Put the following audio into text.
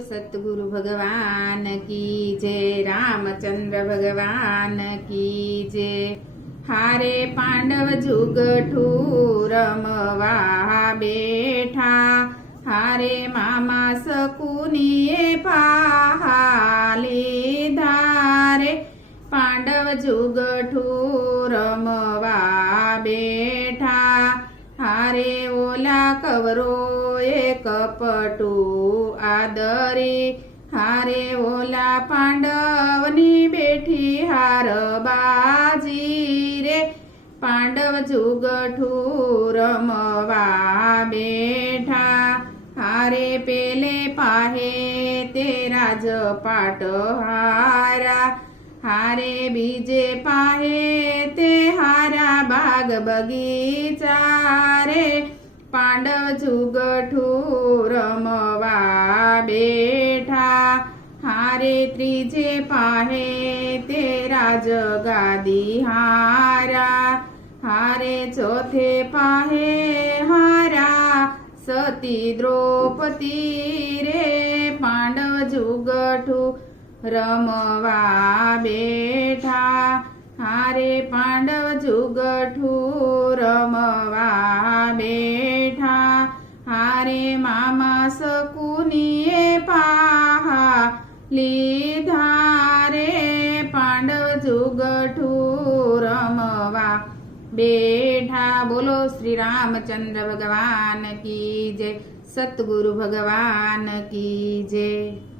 सतगुरु भगवान की जय, रामचंद्र भगवान की जय। हारे पांडव जुगठू रमवा बेठा, हारे मामा सकुनिये पाहाले धारे। पांडव जुगठू रमवा बेठा, हारे ओला कवरो एक पटू आदरी। हारे ओला पांडवनी बेठी हार बाजी रे। पांडव जुगठू रमवा बेठा, हारे पेले पाहे ते राजपाट हारा। हारे बीजे पाहे ते हारा बाग बगीचा रे। पांडव जुगठू रमवा बेठा, हारे त्रीजे पाहे ते राजगादी हारा। हारे चौथे पाहे हारा सती द्रौपदी रे। पांडव जुगठू रमवा बेठा, हारे पांडव जुगठू रमवा बेठा। हारे मामा सकुनिये पाहा लीधा रे। पांडव जुगठू रमवा बेठा। बोलो श्री रामचंद्र भगवान की जय, सतगुरु भगवान की जय।